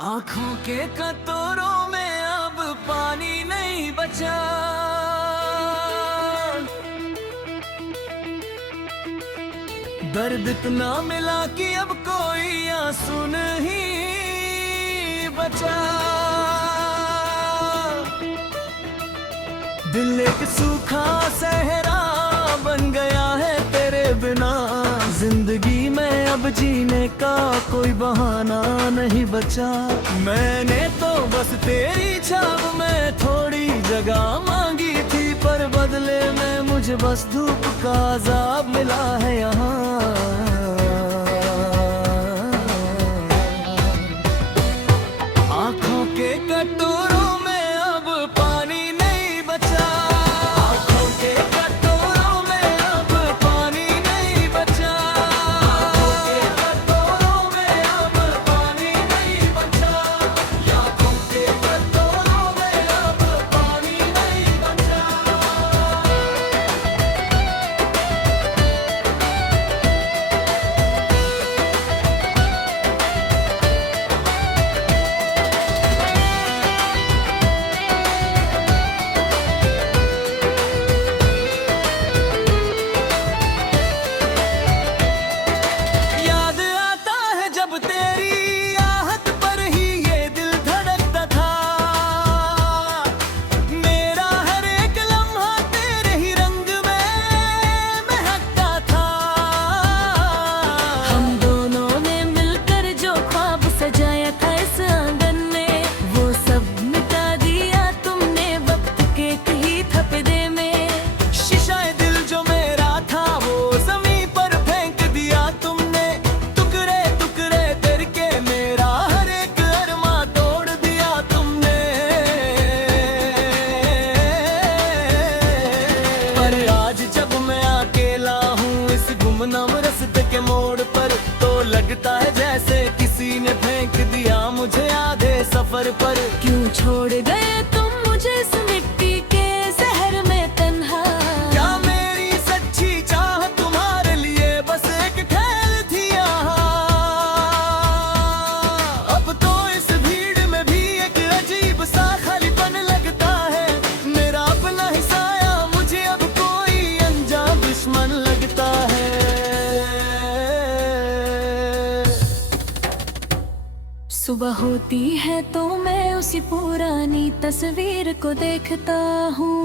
आंखों के कतोरों में अब पानी नहीं बचा। दर्द इतना मिला कि अब कोई आंसू नहीं बचा। दिल एक सूखा सहरा बन गया है तेरे बिना। जिंदगी में अब जीने का कोई बहाना नहीं बचा। मैंने तो बस तेरी छाव में थोड़ी जगह मांगी थी, पर बदले में मुझे बस धूप का अज़ाब मिला है यहाँ। आँखों के कटोरों में अब पानी नहीं बचा। आँखों के कटोरों में अब पानी नहीं बचा। आँखों के कटोरों में अब पानी नहीं बचा। आँखों के कटोरों में अब पानी नहीं बचा। याद आता है जब तेरी आहट पर ही ये दिल धड़कता था। मेरा हर एक लम्हा तेरे ही रंग में महकता था। हम दोनों ने मिलकर जो ख्वाब सजाया था इस आंगन में, वो सब मिटा दिया तुमने वक्त के कहीं थपड़े में। शीशाए दिल जो मेरा था वो ज़मीं पर फेंक दिया तुमने। टुकड़े टुकड़े करके मेरा हर एक अरमा तोड़ दिया तुमने। पर आज जब मैं अकेला हूँ इस गुमनाम रास्ते के मोड़ पर, तो लगता है जैसे किसी ने फेंक दिया मुझे आधे सफर पर। क्यों छोड़ गए तुम मुझे इस मिट्टी के शहर में तन्हा। क्या मेरी सच्ची चाह तुम्हारे लिए बस एक खेल थी यहाँ। अब तो इस भीड़ में भी एक अजीब सा खालीपन लगता है। मेरा अपना ही साया मुझे अब कोई अनजान दुश्मन लगता है। सुबह होती है तो मैं उसी पुरानी तस्वीर को देखता हूँ।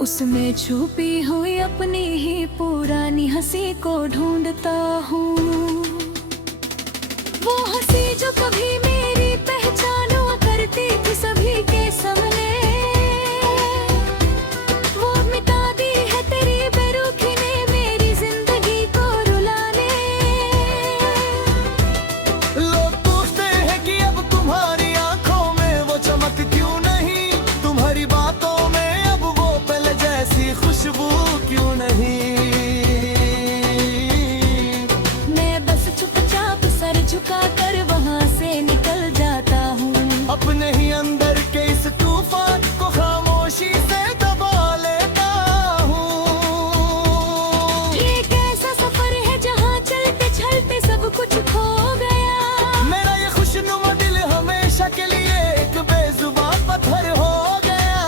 उसमें छुपी हुई अपनी ही पुरानी हंसी को ढूंढता हूँ। वो हंसी जो कभी मेरी पहचान हुआ करती थी सभी के सामने, वो मिटा दी है तेरी बेरुखी ने मेरी जिंदगी को रुलाने। लोग पूछते हैं कि अब तुम्हारी आंखों में वो चमक क्यों नहीं। तुम्हारी बातों में अब वो पहले जैसी खुशबू क्यों नहीं। मैं बस चुपचाप सर झुका कर वहाँ से निकल जाता हूँ। अपने ही अंदर के इस तूफान को खामोशी से दबा लेता हूँ। ये कैसा सफर है जहाँ चलते चलते सब कुछ खो गया। मेरा ये खुशनुमा दिल हमेशा के लिए एक बेजुबान पत्थर हो गया।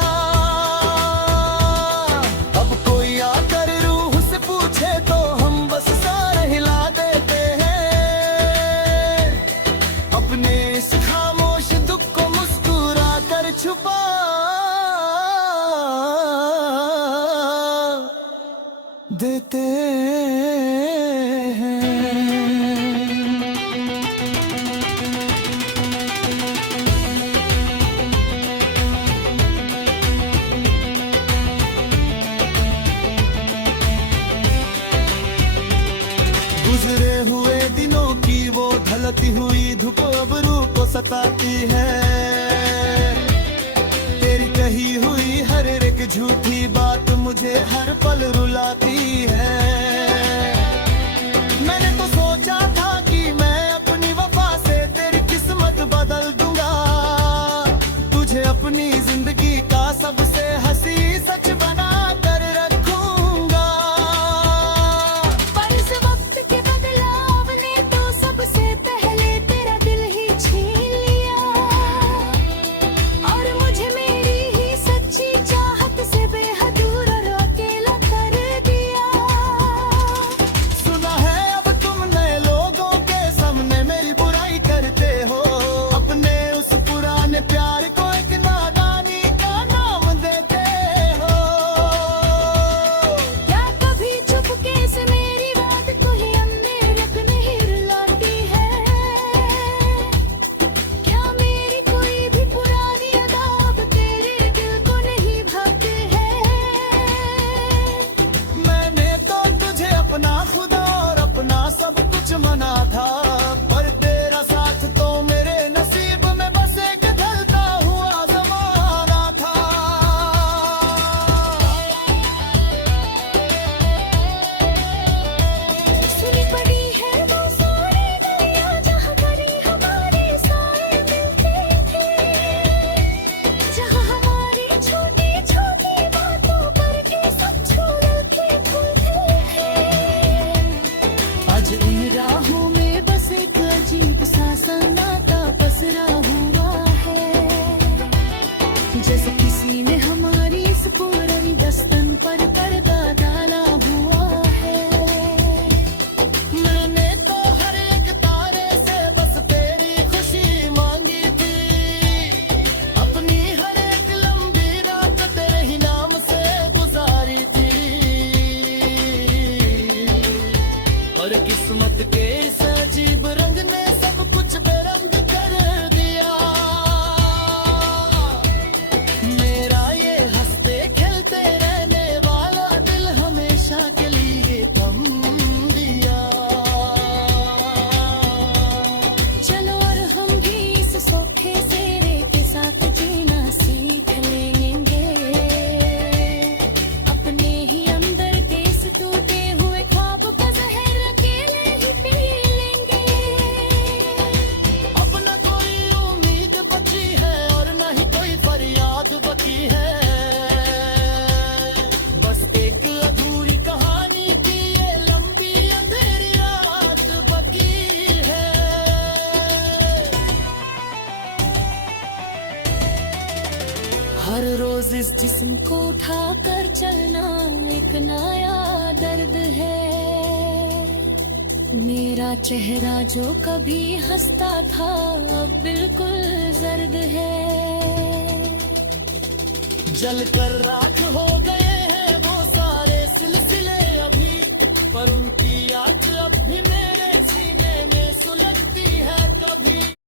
अब कोई आकर रूह से पूछे तो हम बस सारे हिला देते हैं। अपने इस खामोश दुख को मुस्कुरा कर छुपा देते हैं। गुजरे हुए दिनों की वो ढलती हुई धूप अब रूह को सताती है। तेरी कही हुई हर एक झूठी बात मुझे हर पल रुलाती है। मैंने तो सोचा था कि मैं अपनी वफा से तेरी किस्मत बदल दूंगा। तुझे अपनी जिंदगी का सबसे हंसी सच बना कर रखूंगा। पर इस वक्त के बदलाव ने तो सबसे पहले तेरा दिल रोज इस जिस्म को उठा कर चलना एक नया दर्द है। मेरा चेहरा जो कभी हंसता था अब बिल्कुल जर्द है। जल कर राख हो गए